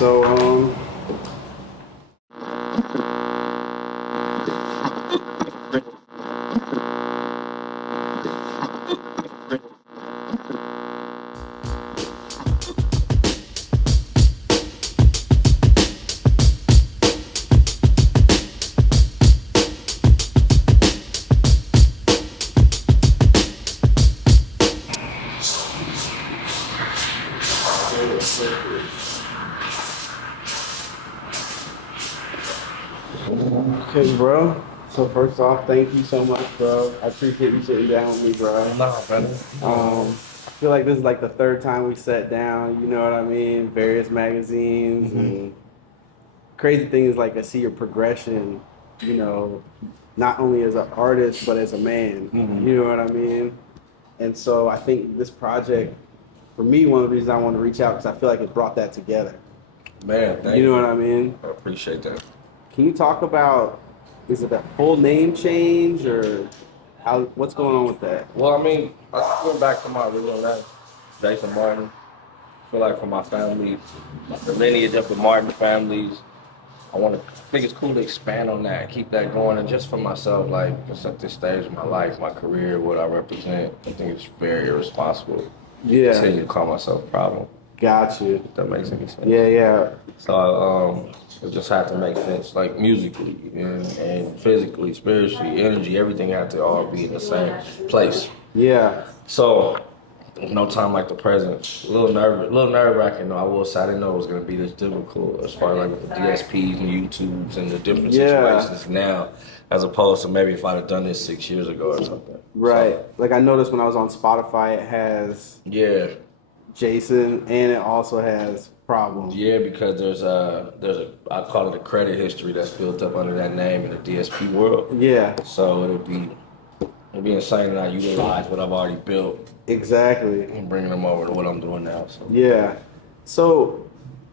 So, okay, bro. So first off, thank you so much, bro. I appreciate you sitting down with me, bro. Nah, brother. I feel like this is like the third time we sat down. You know what I mean? Various magazines and crazy thing is like I see your progression. You know, not only as an artist but as a man. You know what I mean? And so I think this project, for me, one of the reasons I want to reach out because I feel like it brought that together. Man, thank You know you. what I mean? I appreciate that. Can you talk about, is it a full name change or how? What's going on with that? Well, I mean, I went back to my original name, Jason Martin. I feel like for my family, the lineage of the Martin families, I think it's cool to expand on that, keep that going, and just for myself, like just at this stage of my life, my career, what I represent, I think it's very irresponsible to Yeah, continue to call myself a problem. got you. If that makes any sense. Yeah, yeah, So it just had to make sense, like musically and physically, spiritually, energy, everything had to all be in the same place. yeah, So no time like the present. A little nerve wracking though. I will say I didn't know it was gonna be this difficult as far as like with the DSPs and YouTubes and the different yeah. situations now, as opposed to maybe if I'd have done this 6 years ago or something. Right. So, Like I noticed when I was on Spotify, it has yeah. Jason and it also has Problem. Yeah, because there's a I call it a credit history that's built up under that name in the DSP world. Yeah, So it'd be insane that I utilize what I've already built exactly. and bringing them over to what I'm doing now. So Yeah. So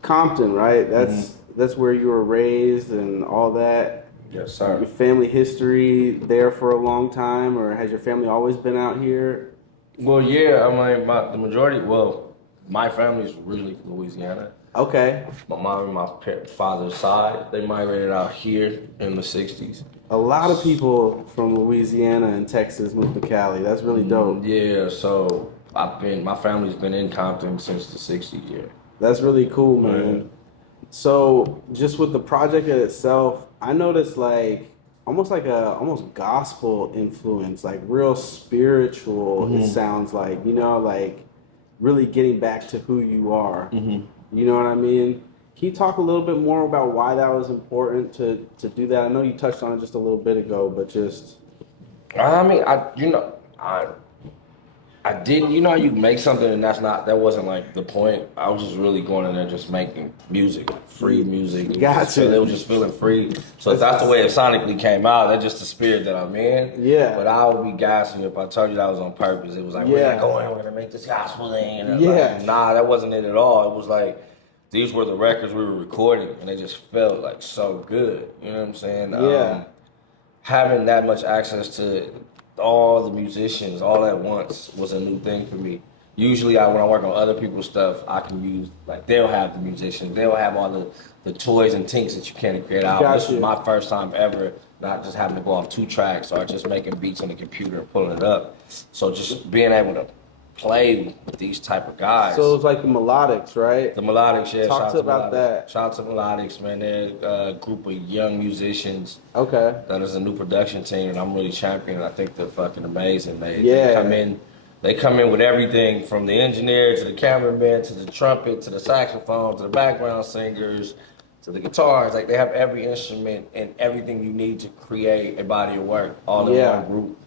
Compton, right? hmm That's where you were raised and all that. yes, Your sir. family history there for a long time, or has your family always been out here? Well, yeah, I mean, my family's originally from Louisiana. Okay. My mom and my father's side, they migrated out here in the '60s. A lot of people from Louisiana and Texas moved to Cali. That's really dope. Yeah, so my family's been in Compton since the '60s. Yeah. That's really cool, Yeah. man. So just with the project itself, I noticed like almost like a almost gospel influence, like real spiritual, it sounds like, like really getting back to who you are. You know what I mean? Can you talk a little bit more about why that was important to do that? I know you touched on it just a little bit ago, but just I mean, I didn't. You know, how you make something and that wasn't like the point. I was just really going in there just making music, free music. Gotcha. It was just feeling free. So if that's the way it sonically came out, that's just the spirit that I'm in. Yeah. But I would be gassing you if I told you that was on purpose. It was like, we're Yeah. not going, we're gonna make this gospel thing. And Yeah. like, nah, that wasn't it at all. It was like these were the records we were recording, and they just felt like so good. You know what I'm saying? Yeah. Having that much access to all the musicians all at once was a new thing for me. Usually, when I work on other people's stuff, I can use like they'll have the musicians, they'll have all the toys and tinks that you can't create out. This Gotcha. was my first time ever not just having to go off 2 tracks or just making beats on the computer and pulling it up. So just being able to play with these type of guys. So it's like the melodics, right? The Melodics, yeah. Talk to about Melodics. that. Shout out to Melodics, man. They're a group of young musicians. Okay. That is a new production team, and I'm really championing. I think they're fucking amazing, man. Yeah. They come in with everything from the engineer to the cameraman to the trumpet to the saxophone to the background singers to the guitars. Like they have every instrument and everything you need to create a body of work all in Yeah. one group.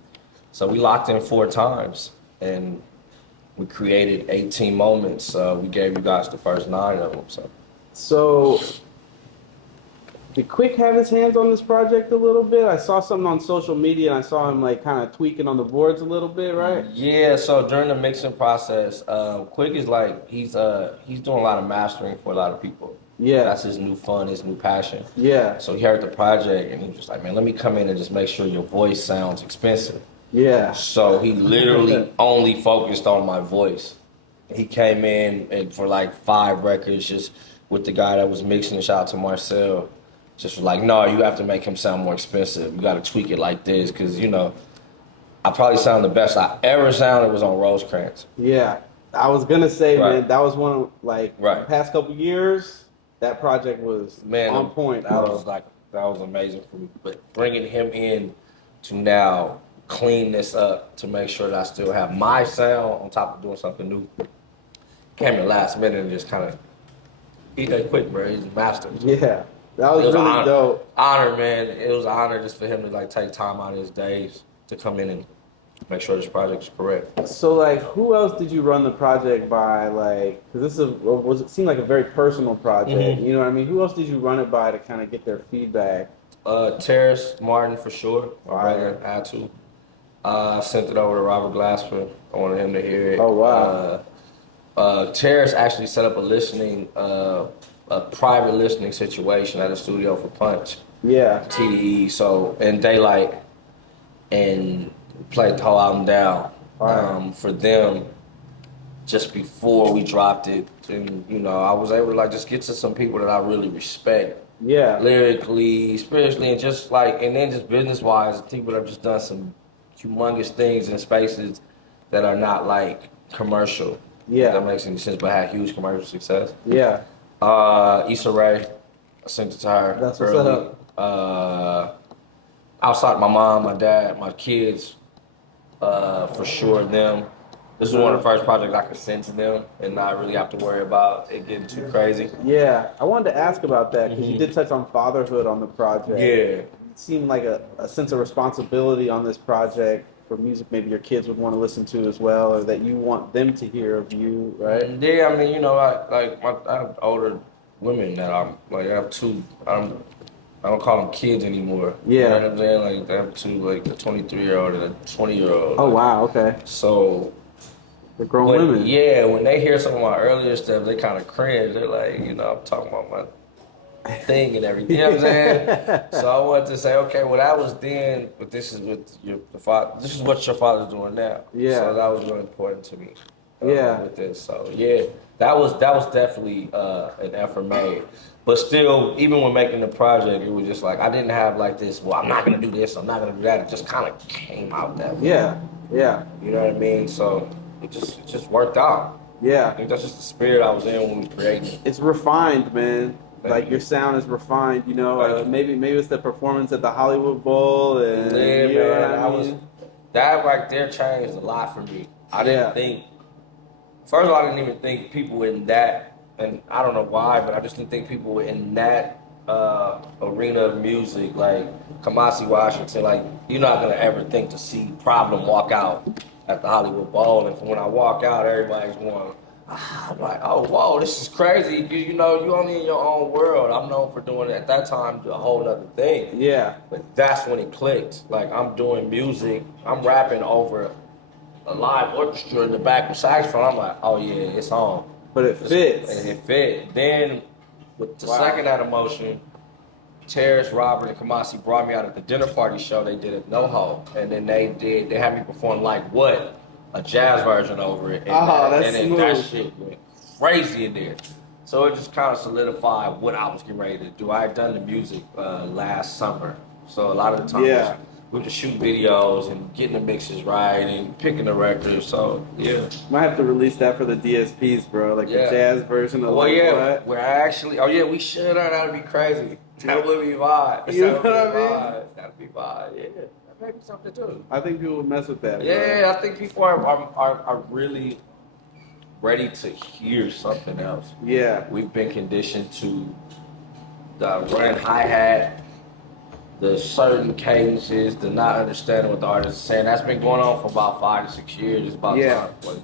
So we locked in 4 times, and we created 18 moments. We gave you guys the first 9 of them. So did Quick have his hands on this project a little bit? I saw something on social media and I saw him like kind of tweaking on the boards a little bit, right? Yeah. So during the mixing process, Quick is like he's doing a lot of mastering for a lot of people. Yeah. That's his new fun, his new passion. Yeah. So he heard the project and he was just like, man, let me come in and just make sure your voice sounds expensive. Yeah. So he literally only focused on my voice. He came in and for like 5 records, just with the guy that was mixing the shout out to Marcel. Just was like, no, you have to make him sound more expensive. You got to tweak it like this, because you know, I probably sound the best I ever sounded was on Rosecrans. Yeah, I was gonna say, Right. man, that was one of like the Right. past couple years. That project was Man, on point, that bro. was like that was amazing for me. But bringing him in to now clean this up to make sure that I still have my sound on top of doing something new came in last minute and just kind of he did quick, bro. He's a master. Yeah, that was really dope. Honor, man. It was an honor just for him to like take time out of his days to come in and make sure this project is correct. So, like, who else did you run the project by? Like, because this is was it seemed like a very personal project. Mhm. You know what I mean? Who else did you run it by to kind of get their feedback? Terrace Martin for sure. My Fire. brother had to. I sent it over to Robert Glasper. I wanted him to hear it. Oh, wow. Terrace actually set up a private listening situation at a studio for Punch, Yeah, TDE. So in Daylight, and played the whole album down Fire. for them just before we dropped it. And you know, I was able to like just get to some people that I really respect. yeah, Lyrically, spiritually, and just like, and then just business wise, people that have just done some humongous things in spaces that are not like commercial. Yeah. If that makes any sense, but had huge commercial success. yeah. Issa Rae, I sent it to her That's what's early. up. Outside my mom, my dad, my kids, for sure them. This is one of the first projects I could send to them and not really have to worry about it getting too crazy. Yeah, I wanted to ask about that because you did touch on fatherhood on the project. Yeah. It seemed like a sense of responsibility on this project for music maybe your kids would want to listen to as well, or that you want them to hear of you, right? Yeah, I mean, you know, I have older women that I'm like, I have two. I don't call them kids anymore. Yeah. You know what I'm saying? Like, I have two, like a 23-year-old and a 20-year-old. Oh, like, wow, okay. So, They're grown women. yeah, when they hear some of my earlier stuff, they kind of cringe. They're like, you know, I'm talking about my thing and everything. You know what I'm saying? So I wanted to say, okay, well, that was then, but this is what the father. This is what your father's doing now. Yeah. So that was really important to me. Yeah. With this, so yeah, that was definitely an effort made. But still, even when making the project, it was just like I didn't have like this. Well, I'm not gonna do this. I'm not gonna do that. It just kind of came out that way. Yeah, yeah, You know what I mean? So it just worked out. I yeah. think that's just the spirit I was in when we was creating. It's refined, man. Thank Like you. your sound is refined, you know. Thank you. Maybe it's the performance at the Hollywood Bowl, and Yeah, you know man, what I mean? that right there changed a lot for me. I didn't Yeah. think. First of all, I didn't even think people were in that, and I don't know why, but I just didn't think people were in that arena of music, like Kamasi Washington. Like, you're not gonna ever think to see Problem walk out at the Hollywood Bowl, and when I walk out, everybody's going, I'm like, oh, whoa, this is crazy. You know, you only in your own world. I'm known for doing it at that time a whole other thing. Yeah, But that's when it clicked. Like, I'm doing music, I'm rapping over a live orchestra in the back with saxophone. I'm like, oh yeah, it's on. but it fits. And it fit. Then with the second out of motion, Terrace, Robert, and Kamasi brought me out at the dinner party show they did at NoHo. And then they had me perform Like What, a jazz version over it. And That's then smooth. that shit went crazy in there. So it just kind of solidified what I was getting ready to do. I had done the music last summer. So a lot of the times Yeah. we were just shooting videos and getting the mixes right and picking the records. So yeah. Might have to release that for the DSPs, bro. Like Yeah. the jazz version of Well, Like yeah, What. we're actually. Oh yeah, we should. That would be crazy. That would be vibe. You know That would what I be mean? vibe. That'd be vibe. Yeah, that might be something too. I think people would mess with that. Bro. Yeah, I think people are really ready to hear something else. Yeah. We've been conditioned to run hi-hat, the certain cadences, the not understanding what the artist is saying. That's been going on for about 5 to 6 years. It's about Yeah. time.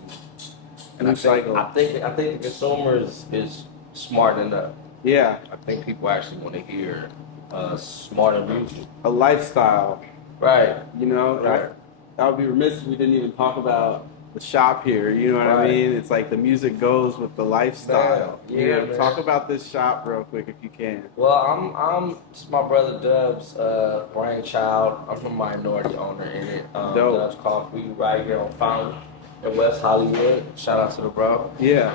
And New I cycle. think the consumer is smart enough. Yeah. I think people actually want to hear smarter music. A lifestyle. Right. You know, Right. I would be remiss if we didn't even talk about the shop here. You know what I Right. mean? It's like the music goes with the lifestyle. Man, You yeah, know, man. talk about this shop real quick if you can. Well, it's my brother Dub's brainchild. I'm a minority owner in it. Dope. Dub's Coffee right here on Fountain in West Hollywood. Shout out to the bro. Yeah.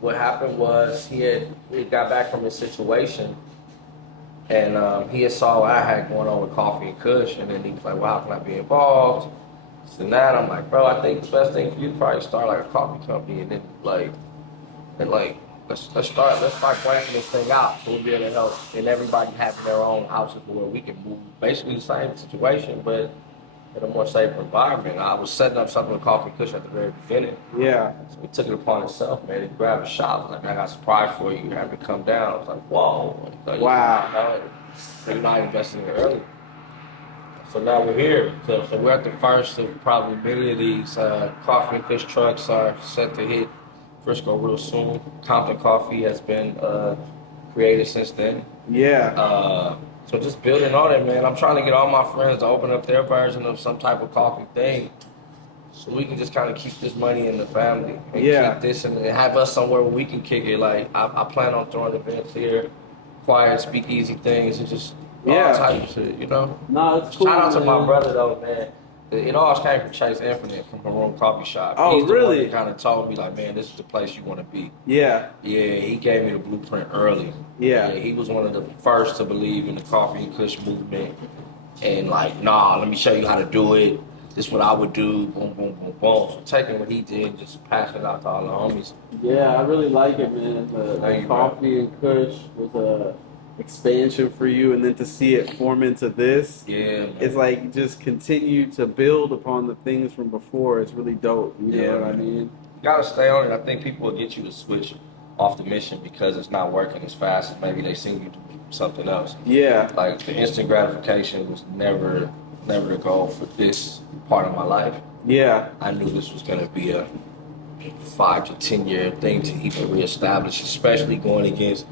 what happened was he got back from his situation, and he had saw what I had going on with Coffee and Kush, and then he was like, "Well, how can I be involved?" So now I'm like, "Bro, I think the best thing for you to probably start like a coffee company, and then like let's start branching this thing out. So we'll be able to help, and everybody having their own houses where we can move. Basically the same situation, but in a more safer environment. I was setting up something with Coffee Kush at the very beginning. Yeah. So he took it upon himself, man. He grabbed a shop. Like, I got a surprise for you. You have to come down. I was like, whoa. Wow. You're not investing in it early. So now we're here. So we're at the first of probably many of these. Coffee and Kush trucks are set to hit Frisco real soon. Compton Coffee has been created since then. Yeah. So just building on it, man. I'm trying to get all my friends to open up their version of some type of coffee thing, so we can just kind of keep this money in the family and keep this and have us somewhere where we can kick it. Like I plan on throwing events here, quiet speakeasy things, and just all types of shit, you know. No, it's cool. Shout out to my brother though, man. It all came from Chase Infinite from Maroon Coffee Shop. Oh, He's the really? one that kind of told me like, man, this is the place you want to be. Yeah. Yeah, he gave me the blueprint early. Yeah. He was one of the first to believe in the Coffee and Kush movement. And like, nah, let me show you how to do it. This is what I would do. Boom, boom, boom, boom. So taking what he did, just passing it out to all the homies. Yeah, I really like it, man. The Coffee and Kush was a expansion for you, and then to see it form into this, man. It's like you just continue to build upon the things from before. It's really dope. You know what I mean? You gotta stay on it. I think people will get you to switch off the mission because it's not working as fast as maybe they seen you do something else. Yeah. Like the instant gratification was never the goal for this part of my life. Yeah. I knew this was gonna be a 5 to 10 year thing to even reestablish, especially going against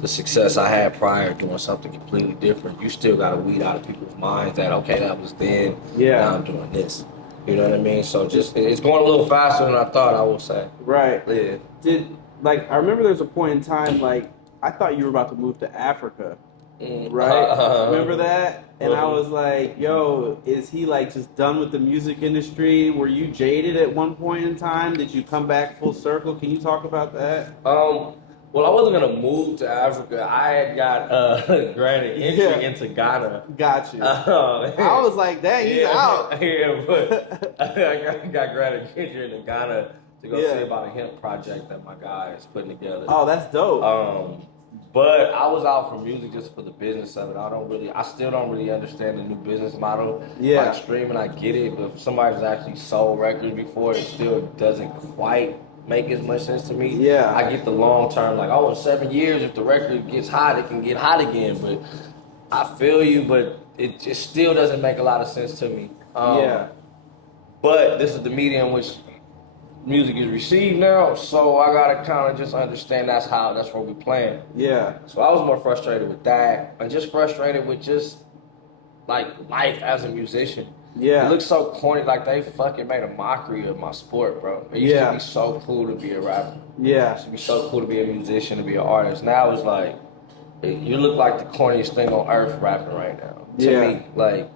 the success I had prior, doing something completely different. You still got to weed out of people's minds that, okay, that was then, now I'm doing this. You know what I mean? So just, it's going a little faster than I thought, I would say. Right. Yeah. I remember there's a point in time, like, I thought you were about to move to Africa. Right? Remember that? And I was like, yo, is he like just done with the music industry? Were you jaded at one point in time? Did you come back full circle? Can you talk about that? Well, I wasn't gonna move to Africa. I had got granted entry into Ghana. Got you. I was like, dang, he's out. Yeah, but I got granted entry into Ghana to go see about a hemp project that my guy is putting together. Oh, that's dope. But I was out for music just for the business of it. I still don't really understand the new business model. Yeah. Like streaming, I get it, but if somebody's actually sold records before, it still doesn't quite make as much sense to me. Yeah. I get the long term, like, in 7 years, if the record gets hot, it can get hot again. But I feel you, but it just still doesn't make a lot of sense to me. But this is the medium which music is received now, so I gotta kind of just understand that's what we're playing. Yeah. So I was more frustrated with that, and just frustrated with just like life as a musician. Yeah. It looks so corny, like they fucking made a mockery of my sport, bro. It used to be so cool to be a rapper. Yeah. It used to be so cool to be a musician, to be an artist. Now it's like, you look like the corniest thing on earth rapping right now. To me, like,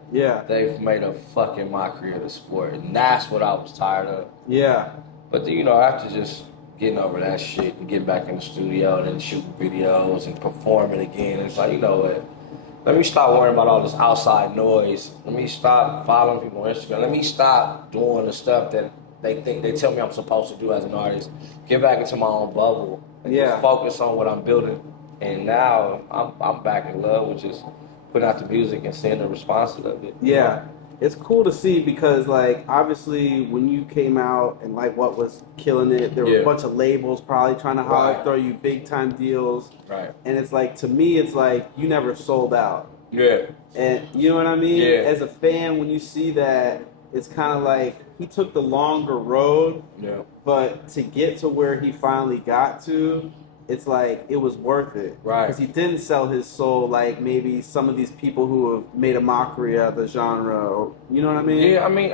they've made a fucking mockery of the sport, and that's what I was tired of. Yeah. But after just getting over that shit and getting back in the studio and then shooting videos and performing again, it's like, you know what? Let me stop worrying about all this outside noise. Let me stop following people on Instagram. Let me stop doing the stuff that they tell me I'm supposed to do as an artist. Get back into my own bubble and just focus on what I'm building. And now I'm back in love with just putting out the music and seeing the responses of it. Yeah. It's cool to see because, like, obviously when you came out and, like, what was killing it, there were a bunch of labels probably trying to throw you big-time deals. Right. And it's like, to me, it's like you never sold out. Yeah. And you know what I mean? Yeah. As a fan, when you see that, it's kind of like he took the longer road. Yeah. But to get to where he finally got to, it's like it was worth it. Right. Because he didn't sell his soul like maybe some of these people who have made a mockery of the genre. Or, you know what I mean? Yeah, I mean,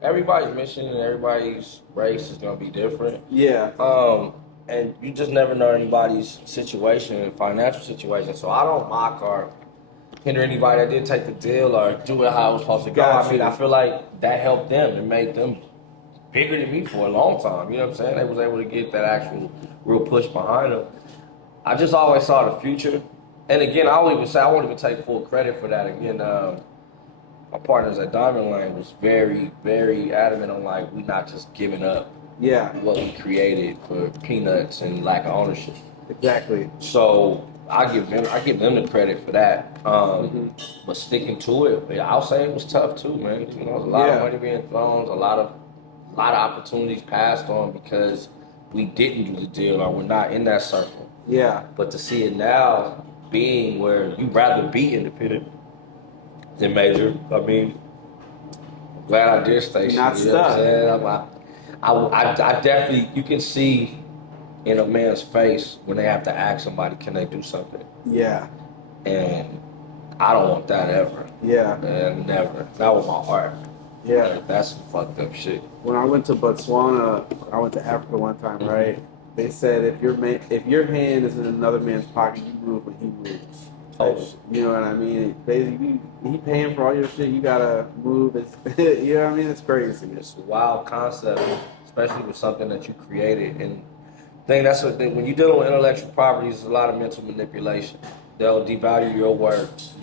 everybody's mission and everybody's race is going to be different. Yeah. And you just never know anybody's situation and financial situation. So I don't mock or hinder anybody that didn't take the deal or do it how it was supposed to go. I mean, I feel like that helped them and made them bigger than me for a long time. You know what I'm saying? They was able to get that actual real push behind them. I just always saw the future. And again, I won't even take full credit for that. Again, my partners at Diamond Lane was very, very adamant on like we not just giving up what we created for peanuts and lack of ownership. Exactly. So I give them the credit for that. But sticking to it, I'll say it was tough too, man. You know, there's a lot of money being thrown, a lot of opportunities passed on because we didn't do the deal or we're not in that circle. Yeah. But to see it now being where you'd rather be independent than major, I mean, I'm glad I did stay. Not you know what I'm stuck. saying? I definitely, you can see in a man's face when they have to ask somebody, can they do something? Yeah. And I don't want that ever. Yeah. And never. Not with my heart. Yeah. Like, that's some fucked up shit. When I went to Botswana, I went to Africa one time, right? They said if your hand is in another man's pocket, you move when he moves. You know what I mean? Basically, he paying for all your shit. You gotta move. You know what I mean? It's crazy. It's a wild concept, especially with something that you created. And I think that's what when you deal with intellectual property, there's a lot of mental manipulation. They'll devalue your words,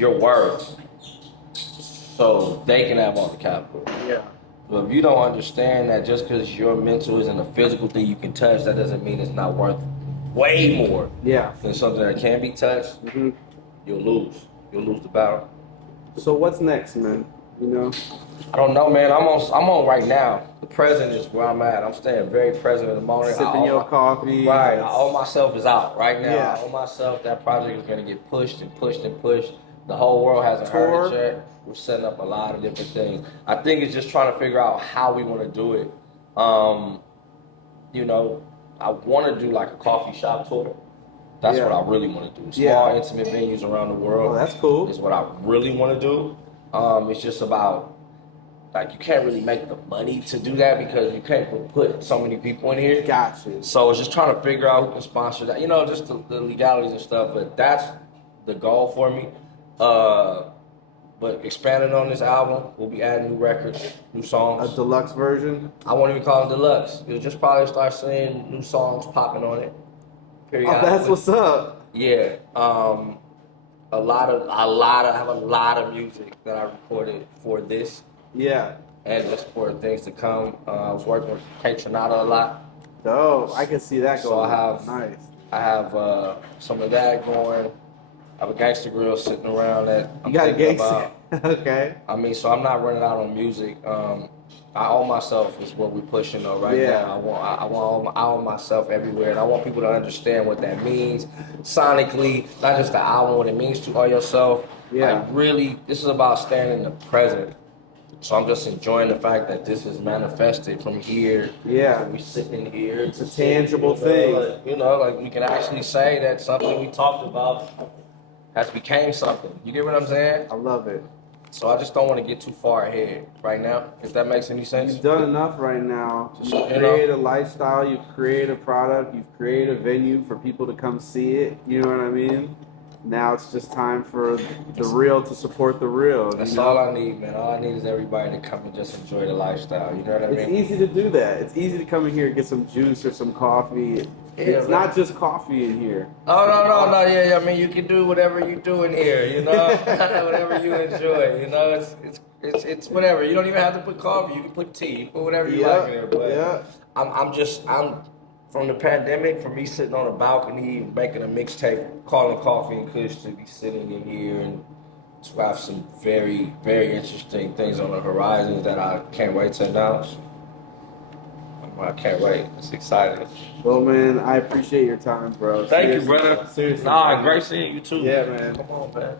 so they can have all the capital. Yeah. But if you don't understand that just because your mental isn't a physical thing you can touch, that doesn't mean it's not worth way more than something that can be touched. You'll lose. You'll lose the battle. So what's next, man? You know? I don't know, man. I'm on right now. The present is where I'm at. I'm staying very present in the moment. Sipping your coffee. Right. All myself is out right now. Yeah. All myself. That project is gonna get pushed and pushed and pushed. The whole world hasn't heard it yet. We're setting up a lot of different things. I think it's just trying to figure out how we want to do it. You know, I want to do like a coffee shop tour. That's what I really want to do. Small, intimate venues around the world. Oh, that's cool. Is what I really want to do. It's just about, like, you can't really make the money to do that because you can't put so many people in here. Gotcha. So it's just trying to figure out who can sponsor that. You know, just the legalities and stuff. But that's the goal for me. But expanding on this album, we'll be adding new records, new songs. A deluxe version? I won't even call it deluxe. You'll just probably start seeing new songs popping on it. Oh, that's what's up. Yeah. I have a lot of music that I recorded for this. Yeah. And just for things to come. I was working with K Tronada a lot. Dope. I can see that going. So I have some of that going. I have a gangster grill sitting around that I'm thinking about. Okay. I mean, so I'm not running out on music. I own myself is what we're pushing though right now. I own myself everywhere, and I want people to understand what that means sonically, not just the album, what it means to own yourself. Yeah. Like really, this is about staying in the present. So I'm just enjoying the fact that this is manifested from here. Yeah. So we sitting here. It's a tangible thing. Like we can actually say that something we talked about has became something. You get what I'm saying? I love it. So I just don't want to get too far ahead right now, if that makes any sense. You've done enough right now. You've created a lifestyle, you've created a product, you've created a venue for people to come see it. You know what I mean? Now it's just time for the real to support the real. That's all I need, man. All I need is everybody to come and just enjoy the lifestyle. You know what I mean? It's easy to do that. It's easy to come in here and get some juice or some coffee. It's not just coffee in here. Oh, no. Yeah. I mean, you can do whatever you do in here, you know? Whatever you enjoy, you know? It's whatever. You don't even have to put coffee. You can put tea. You put whatever you like in there. But I'm from the pandemic, from me sitting on a balcony making a mixtape, calling Coffee and Kush to be sitting in here and to have some very, very interesting things on the horizon that I can't wait to announce. I can't wait. It's exciting. Well, man, I appreciate your time, bro. Thank you, brother. Seriously. Nah, great seeing you too. Yeah, man. Come on, man.